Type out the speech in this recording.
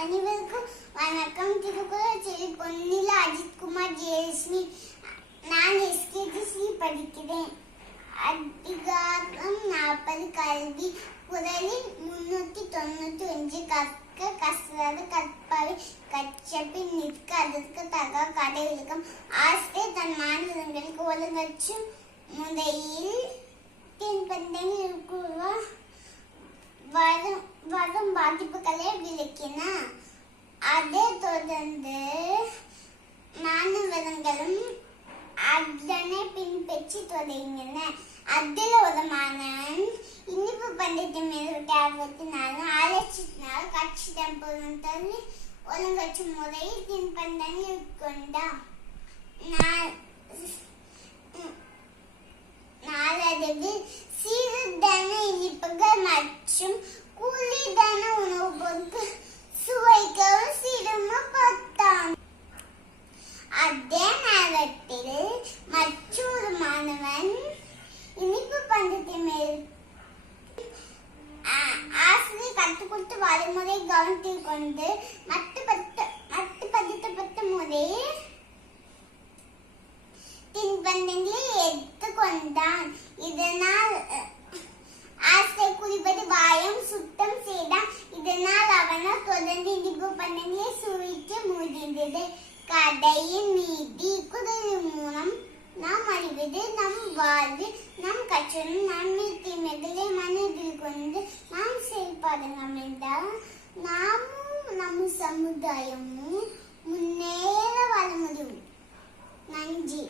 அனைவருக்கும் வணக்கம். திருக்குறள் சொல்லி பொன்னில அஜித்குமார் ஜெயஸ்ரீ. நான் எஸ்கேஜி படிக்கிறேன். அதிகாரம் 40 கல்வி. குறளில் 391 கற்க கசடற கற்பவை கற்றபின் நிற்க அதற்கு தக கடை விளக்கம். ஆசிரியர் தன் மாணவர்களுக்கு ஒழுங்கற்றும் முறையில் பின்பந்தங்கள் வரும் பாதிப்புகளை விளக்கினார். அதை தொடர்ந்து மாணவர்களும் அதனை பின்பற்றி தொடங்கினர். அதில் ஒரு மாணவன் இனிப்பு பண்டத்தை மேற்கொண்டு ஆர்வத்தினாலும் ஆராய்ச்சியினால் கட்சியிடம் பொருள் ஒழுங்கற்றும் முறையில் பின்பந்தனை உட்கொண்டார். நாளடைவில் சீர்தன இனிப்புகள் மற்றும் குளிர்தன உணவுப் பொருட்கள் சுவைக்கவும் சிரமப்பட்டான். அதே நேரத்தில் மற்றொரு மாணவன் இனிப்பு பண்டத்தை மேல் ஆசிரியர் கற்றுக் கொடுத்த வழிமுறை கவனத்தில் கொண்டு மட்டுப்படுத்தப்பட்ட முறையில் தின்பண்டங்களை எடுத்துக்கொண்டான். இதனால் ஆசிரியர் குறிப்பது வாயம் சுத்தம் செய்தான். இதனால் அவனால் தொடர்ந்து இனிப்பு பண்டங்களை சுவைக்க முடிந்தது. கதையின் நீதி. குறளின் மூலம் நாம் அறிவது நம் வாழ்வு நம் கற்றலும் நன்மை தீமைகளை மனதில் கொண்டு நாம் செயல்படலாம் அமைந்தால் நாமும் நம் சமுதாயமும் முன்னேற வர முடியும். நன்றி.